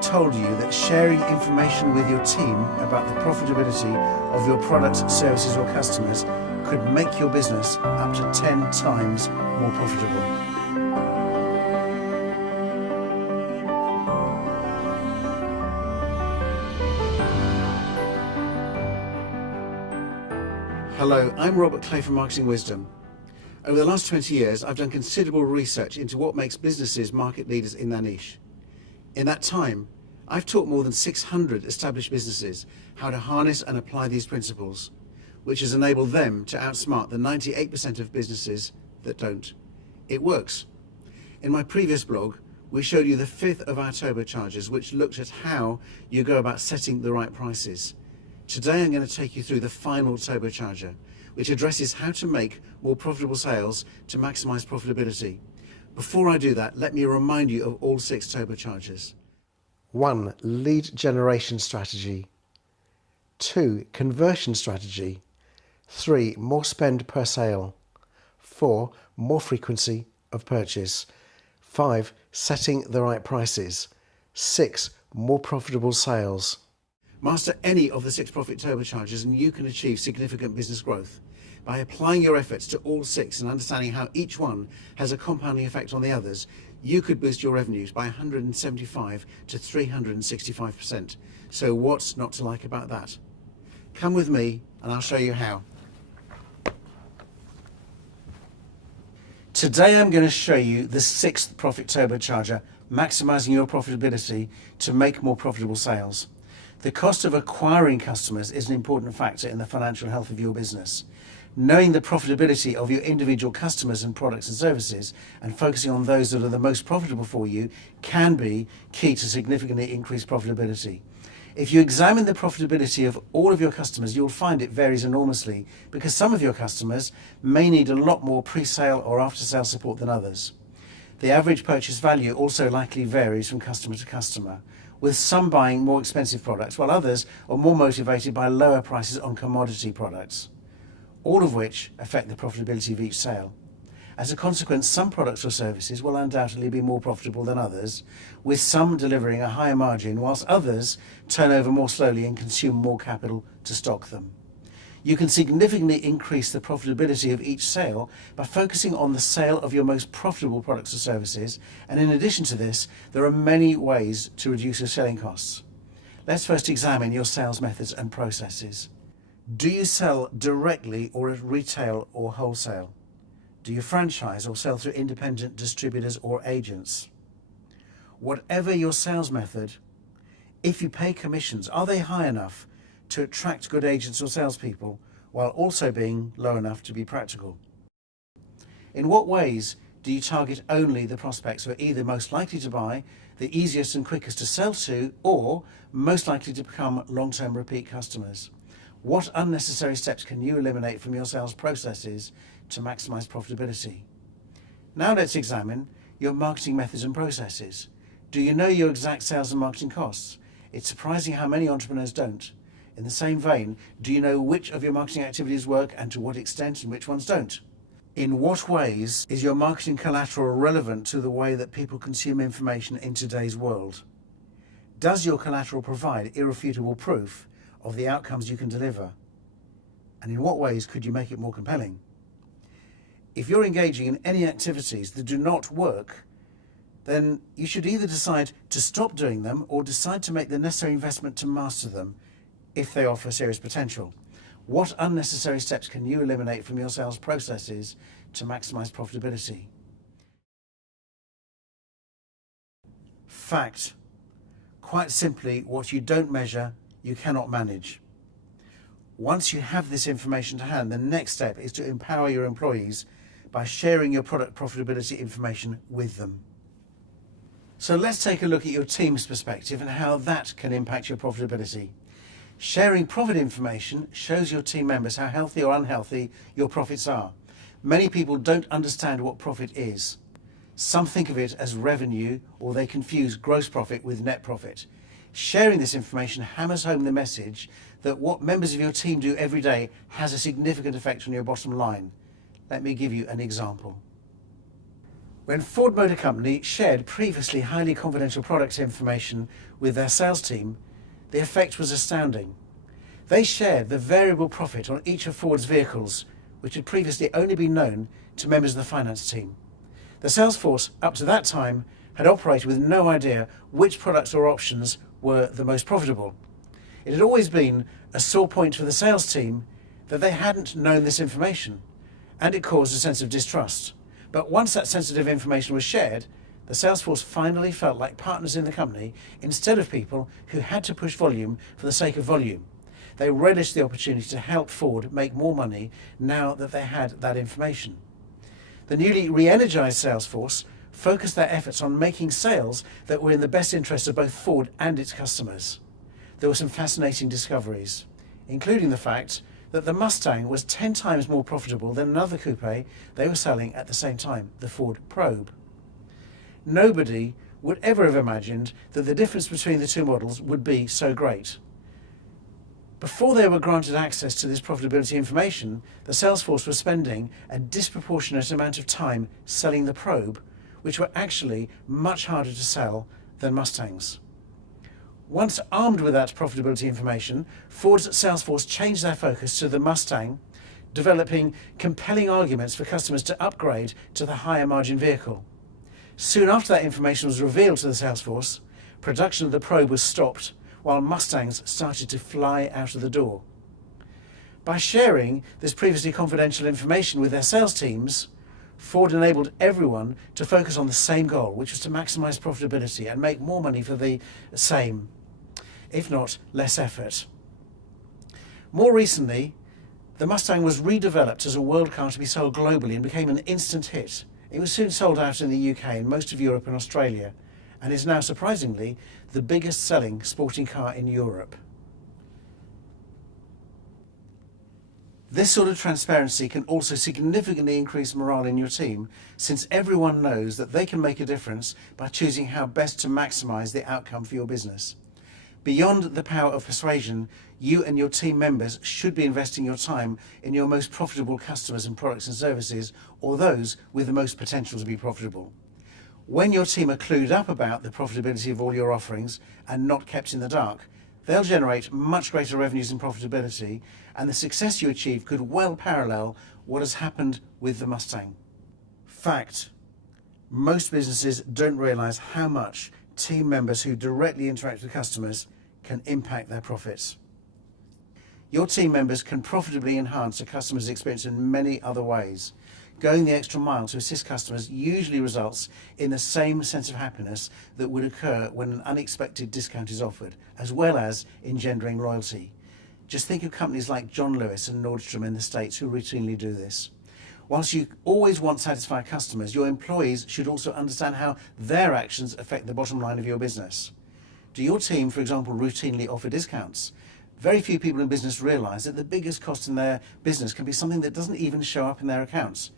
told you that sharing information with your team about the profitability of your products, services or customers could make your business up to 10 times more profitable? Hello, I'm Robert Clay from Marketing Wisdom. Over the last 20 years, I've done considerable research into what makes businesses market leaders in their niche. In that time, I've taught more than 600 established businesses how to harness and apply these principles, which has enabled them to outsmart the 98% of businesses that don't. It works. In my previous blog, we showed you the fifth of our turbochargers, which looked at how you go about setting the right prices. Today I'm going to take you through the final turbocharger, which addresses how to make more profitable sales to maximize profitability. Before I do that, let me remind you of all 6 turbochargers. 1. Lead generation strategy. 2. Conversion strategy. 3. More spend per sale. 4. More frequency of purchase. 5. Setting the right prices. 6. More profitable sales. Master any of the 6 profit turbochargers and you can achieve significant business growth. By applying your efforts to all 6 and understanding how each one has a compounding effect on the others, you could boost your revenues by 175 to 365%. So what's not to like about that? Come with me and I'll show you how. Today I'm going to show you the 6th profit turbocharger, maximizing your profitability to make more profitable sales. The cost of acquiring customers is an important factor in the financial health of your business. Knowing the profitability of your individual customers and products and services and focusing on those that are the most profitable for you can be key to significantly increased profitability. If you examine the profitability of all of your customers, you'll find it varies enormously because some of your customers may need a lot more pre-sale or after-sale support than others. The average purchase value also likely varies from customer to customer, with some buying more expensive products while others are more motivated by lower prices on commodity products, all of which affect the profitability of each sale. As a consequence, some products or services will undoubtedly be more profitable than others, with some delivering a higher margin whilst others turn over more slowly and consume more capital to stock them. You can significantly increase the profitability of each sale by focusing on the sale of your most profitable products or services, and in addition to this, there are many ways to reduce your selling costs. Let's first examine your sales methods and processes. Do you sell directly or at retail or wholesale? Do you franchise or sell through independent distributors or agents? Whatever your sales method, if you pay commissions, are they high enough to attract good agents or salespeople while also being low enough to be practical? In what ways do you target only the prospects who are either most likely to buy, the easiest and quickest to sell to, or most likely to become long-term repeat customers? What unnecessary steps can you eliminate from your sales processes to maximize profitability? Now let's examine your marketing methods and processes. Do you know your exact sales and marketing costs? It's surprising how many entrepreneurs don't. In the same vein, do you know which of your marketing activities work and to what extent and which ones don't? In what ways is your marketing collateral relevant to the way that people consume information in today's world? Does your collateral provide irrefutable proof of the outcomes you can deliver? And in what ways could you make it more compelling? If you're engaging in any activities that do not work, then you should either decide to stop doing them or decide to make the necessary investment to master them if they offer serious potential. What unnecessary steps can you eliminate from your sales processes to maximize profitability? Fact. Quite simply, what you don't measure, you cannot manage. Once you have this information to hand, the next step is to empower your employees by sharing your product profitability information with them. So let's take a look at your team's perspective and how that can impact your profitability. Sharing profit information shows your team members how healthy or unhealthy your profits are. Many people don't understand what profit is. Some think of it as revenue, or they confuse gross profit with net profit. Sharing this information hammers home the message that what members of your team do every day has a significant effect on your bottom line. Let me give you an example. When Ford Motor Company shared previously highly confidential product information with their sales team, the effect was astounding. They shared the variable profit on each of Ford's vehicles, which had previously only been known to members of the finance team. The sales force, up to that time, had operated with no idea which products or options were the most profitable. It had always been a sore point for the sales team that they hadn't known this information, and it caused a sense of distrust. But once that sensitive information was shared, the sales force finally felt like partners in the company instead of people who had to push volume for the sake of volume. They relished the opportunity to help Ford make more money now that they had that information. The newly re-energized sales force focused their efforts on making sales that were in the best interest of both Ford and its customers. There were some fascinating discoveries, including the fact that the Mustang was 10 times more profitable than another coupe they were selling at the same time, the Ford Probe. Nobody would ever have imagined that the difference between the two models would be so great. Before they were granted access to this profitability information, the sales force was spending a disproportionate amount of time selling the Probe, which were actually much harder to sell than Mustangs. Once armed with that profitability information, Ford's sales force changed their focus to the Mustang, developing compelling arguments for customers to upgrade to the higher margin vehicle. Soon after that information was revealed to the sales force, production of the Probe was stopped, while Mustangs started to fly out of the door. By sharing this previously confidential information with their sales teams, Ford enabled everyone to focus on the same goal, which was to maximize profitability and make more money for the same, if not less effort. More recently, the Mustang was redeveloped as a world car to be sold globally and became an instant hit. It was soon sold out in the UK and most of Europe and Australia, and is now surprisingly the biggest selling sporting car in Europe. This sort of transparency can also significantly increase morale in your team, since everyone knows that they can make a difference by choosing how best to maximize the outcome for your business. Beyond the power of persuasion, you and your team members should be investing your time in your most profitable customers and products and services, or those with the most potential to be profitable. When your team are clued up about the profitability of all your offerings and not kept in the dark, they'll generate much greater revenues and profitability, and the success you achieve could well parallel what has happened with the Mustang. Fact: most businesses don't realize how much team members who directly interact with customers can impact their profits. Your team members can profitably enhance a customer's experience in many other ways. Going the extra mile to assist customers usually results in the same sense of happiness that would occur when an unexpected discount is offered, as well as engendering loyalty. Just think of companies like John Lewis and Nordstrom in the States who routinely do this. Whilst you always want satisfied customers, your employees should also understand how their actions affect the bottom line of your business. Do your team, for example, routinely offer discounts? Very few people in business realise that the biggest cost in their business can be something that doesn't even show up in their accounts.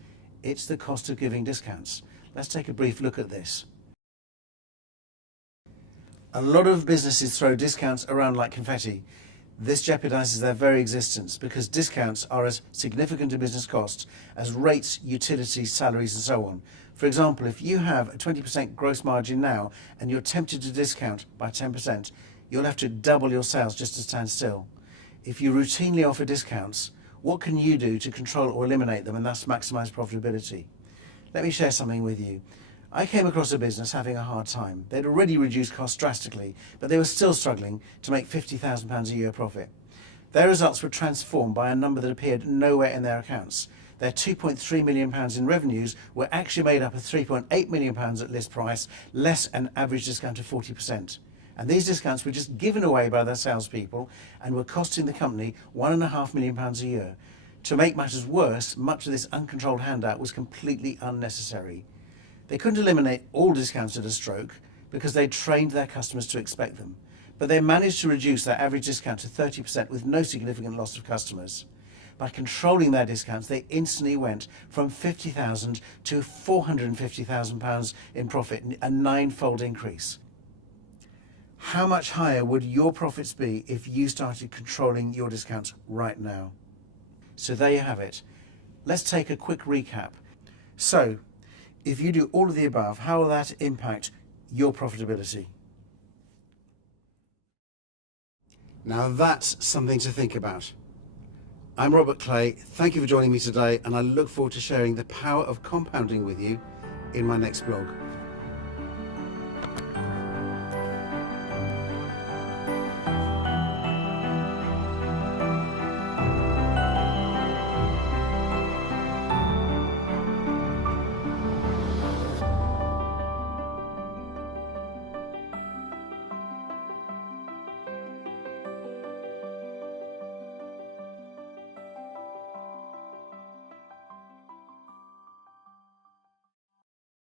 It's the cost of giving discounts. Let's take a brief look at this. A lot of businesses throw discounts around like confetti. This jeopardizes their very existence because discounts are as significant a business cost as rates, utilities, salaries, and so on. For example, if you have a 20% gross margin now and you're tempted to discount by 10%, you'll have to double your sales just to stand still. If you routinely offer discounts, what can you do to control or eliminate them and thus maximize profitability? Let me share something with you. I came across a business having a hard time. They'd already reduced costs drastically, but they were still struggling to make £50,000 a year profit. Their results were transformed by a number that appeared nowhere in their accounts. Their £2.3 million in revenues were actually made up of £3.8 million at list price, less an average discount of 40%. And these discounts were just given away by their salespeople and were costing the company £1.5 million a year. To make matters worse, much of this uncontrolled handout was completely unnecessary. They couldn't eliminate all discounts at a stroke because they trained their customers to expect them, but they managed to reduce their average discount to 30% with no significant loss of customers. By controlling their discounts, they instantly went from £50,000 to £450,000 in profit, a 9-fold increase. How much higher would your profits be if you started controlling your discounts right now? So there you have it. Let's take a quick recap. So, If you do all of the above, how will that impact your profitability? Now that's something to think about. I'm Robert Clay. Thank you for joining me today, and I look forward to sharing the power of compounding with you in my next blog.